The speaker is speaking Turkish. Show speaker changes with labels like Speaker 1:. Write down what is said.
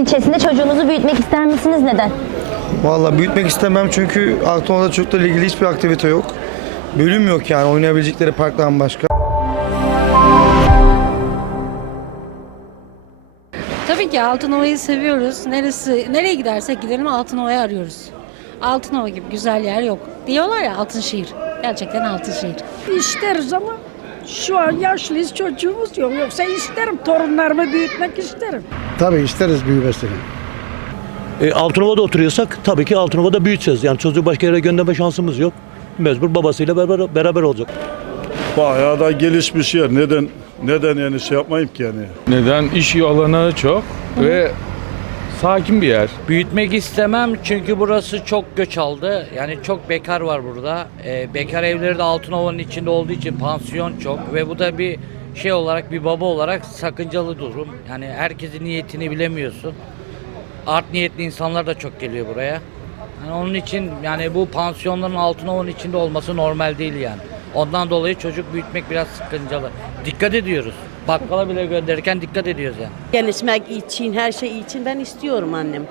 Speaker 1: İlçesinde çocuğunuzu büyütmek ister misiniz? Neden?
Speaker 2: Vallahi büyütmek istemem çünkü Altınova'da çocuklarla ilgili hiçbir aktivite yok. Bölüm yok yani oynayabilecekleri parktan başka.
Speaker 3: Tabii ki Altınova'yı seviyoruz. Neresi nereye gidersek gidelim Altınova'yı arıyoruz. Altınova gibi güzel yer yok. Diyorlar ya Altınşehir. Gerçekten Altınşehir.
Speaker 4: İsteriz ama şu an yaşlıyız çocuğumuz yok. Yoksa isterim torunlarımı büyütmek isterim.
Speaker 5: Tabii isteriz büyümesini.
Speaker 6: E, Altınova'da oturuyorsak tabii ki Altınova'da büyüteceğiz. Yani çocuğu başka yere gönderme şansımız yok. Mecbur babasıyla beraber, beraber olacak.
Speaker 7: Bayağı da gelişmiş yer. Neden neden yani şey yapmayayım ki yani?
Speaker 8: Neden? İş olanağı çok ve sakin bir yer.
Speaker 9: Büyütmek istemem çünkü burası çok göç aldı. Yani çok bekar var burada. Ee, bekar evleri de Altınova'nın içinde olduğu için pansiyon çok ve bu da bir şey olarak bir baba olarak sakıncalı durum. Yani herkesin niyetini bilemiyorsun. Art niyetli insanlar da çok geliyor buraya. Yani onun için yani bu pansiyonların Altınova'nın içinde olması normal değil yani. Ondan dolayı çocuk büyütmek biraz sıkıncalı. Dikkat ediyoruz. Bakkala bile gönderirken dikkat ediyoruz yani.
Speaker 10: Gelişmek için, her şey için ben istiyorum annem.